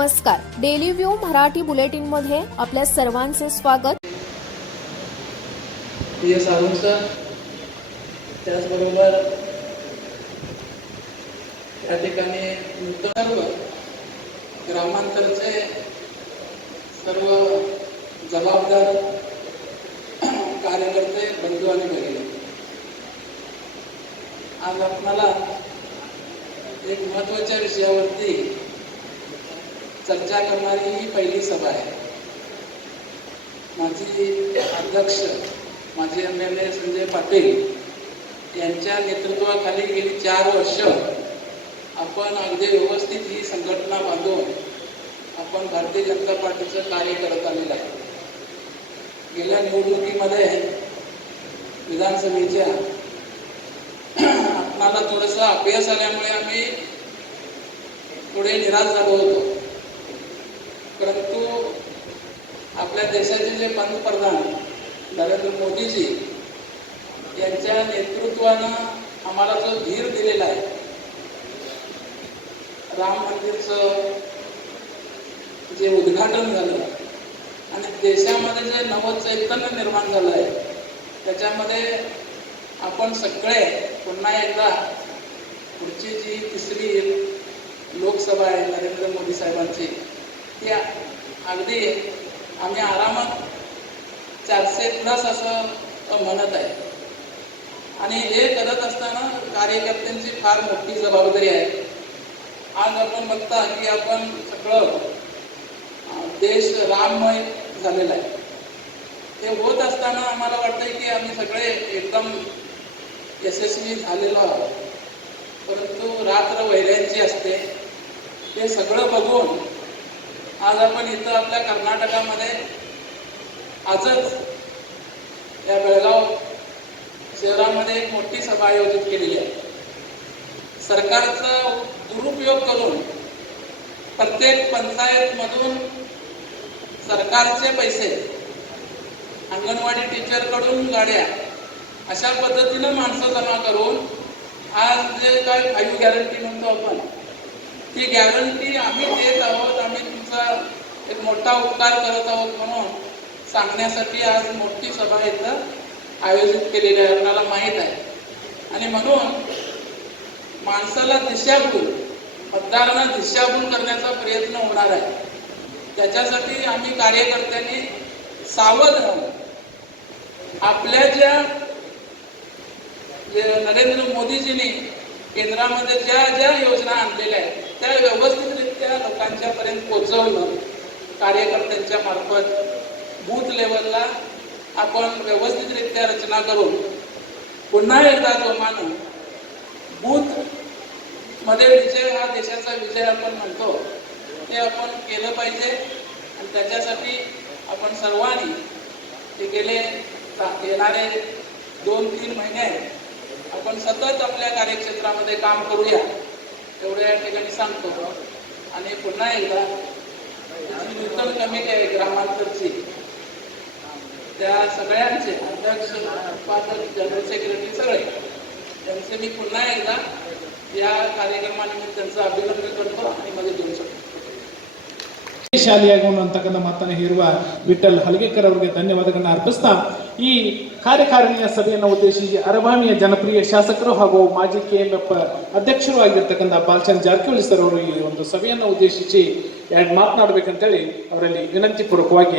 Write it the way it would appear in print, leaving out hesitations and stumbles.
नमस्कार, daily view Marathi bulletin मध्ये आपल्या सर्वांचे स्वागत. प्रिय सावंत सर, त्याचबरोबर या ठिकाणी सर्व ग्रामांतरचे सर्व जबाबदार कार्यकर्ते, बंधू आणि भगिनी, आज आपल्याला एक महत्त्वाच्या विषयावरती चर्चा करणारी ही पहिली सभा आहे. माजी अध्यक्ष माजी MLA संजय पाटील यांच्या नेतृत्वाखाली गेली 4 वर्ष आपण अगदी व्यवस्थित ही संघटना बांधून आपण भारतीय जनता पार्टीचं कार्य करत आलेलं आहे. गेल्या निवडणुकीमध्ये विधानसभेच्या आपणाला थोडंसं अपयश आल्यामुळे आम्ही थोडे निराश झालो होतो, परंतु आपल्या देशाचे जे पंतप्रधान नरेंद्र मोदीजी यांच्या नेतृत्वानं आम्हाला जो धीर दिलेला आहे, राम मंदिरचं जे उद्घाटन झालं आणि देशामध्ये जे नवचैतन्य निर्माण झालं आहे, त्याच्यामध्ये आपण सगळे पुन्हा एकदा पुढची जी 3री लोकसभा आहे नरेंद्र मोदी साहेबांची, ती अगदी आम्ही आरामात 400+ असं म्हणत आहे. आणि हे करत असताना कार्यकर्त्यांची फार मोठी जबाबदारी आहे. आज आपण बघता की आपण सगळं देश राममय झालेला आहे. ते होत असताना आम्हाला वाटतंय की आम्ही सगळे एकदम यशस्वी झालेलो आहोत, परंतु रात्र वैऱ्यांची असते. ते सगळं बघून आज आपण इथं आपल्या कर्नाटकामध्ये आजच या बेळगाव शहरामध्ये एक मोठी सभा आयोजित केलेली आहे. सरकारचा दुरुपयोग करून प्रत्येक पंचायतमधून सरकारचे पैसे, अंगणवाडी टीचरकडून गाड्या, अशा पद्धतीनं माणसं जमा करून आज जे काय 5 गॅरंटी म्हणतो आपण, ती गॅरंटी आम्ही देत आहोत, आम्ही तुमचा एक मोठा उपकार करत आहोत म्हणून सांगण्यासाठी आज मोठी सभा इथं आयोजित केलेली आहे, आपल्याला माहीत आहे. आणि म्हणून माणसाला दिशाभूल, मतदारांना दिशाभूल करण्याचा प्रयत्न होणार आहे. त्याच्यासाठी आम्ही कार्यकर्त्यांनी सावध राहून आपल्या ज्या नरेंद्र मोदीजींनी केंद्रामध्ये ज्या ज्या योजना आणलेल्या आहेत त्या व्यवस्थितरित्या लोकांच्या पर्यंत पोहोचवणं, कार्यकर्त्यांच्या मार्फत बूथ लेवलला आपण व्यवस्थितरित्या रचना करून पुन्हा एकदा जोमानं बूथ मध्ये विजय हा देशाचा विजय आपण म्हणतो, ते आपण केलं पाहिजे. आणि त्याच्यासाठी आपण सर्वांनी ते गेले येणारे 2-3 महिने आपण सतत आपल्या कार्यक्षेत्रामध्ये काम करूया, एवढं या ठिकाणी सांगतो. आणि पुन्हा एकदा जी नूतन कमिटी आहे ग्रामांतरची, त्या सगळ्यांचे अध्यक्ष, उपाध्यक्ष, जनरल सेक्रेटरी सगळे त्यांचे मी पुन्हा एकदा या कार्यक्रमानिमित्त त्यांचं अभिनंदन करतो आणि मध्ये 2 शब्द ಶಾಲಿಯಾಗೋಣ ಅಂತಕ್ಕಂಥ ಮಾತನ್ನು ಹೇರುವ ವಿಠಲ್ ಹಲಗೇಕರ್ ಅವರಿಗೆ ಧನ್ಯವಾದಗಳನ್ನು ಅರ್ಪಿಸ್ತಾ ಈ ಕಾರ್ಯಕಾರಿಣಿಯ ಸಭೆಯನ್ನು ಉದ್ದೇಶಿಸಿ ಅರಭಾವಿಯ ಜನಪ್ರಿಯ ಶಾಸಕರು ಹಾಗೂ ಮಾಜಿ KMF ಅಧ್ಯಕ್ಷರು ಆಗಿರ್ತಕ್ಕಂಥ ಬಾಲಚಂದ್ರ ಜಾರಕಿಹೊಳಿ ಸರ್ ಅವರು ಈ ಒಂದು ಸಭೆಯನ್ನು ಉದ್ದೇಶಿಸಿ ಮಾತನಾಡಬೇಕಂತೇಳಿ ಅವರಲ್ಲಿ ವಿನಂತಿ ಪೂರ್ವಕವಾಗಿ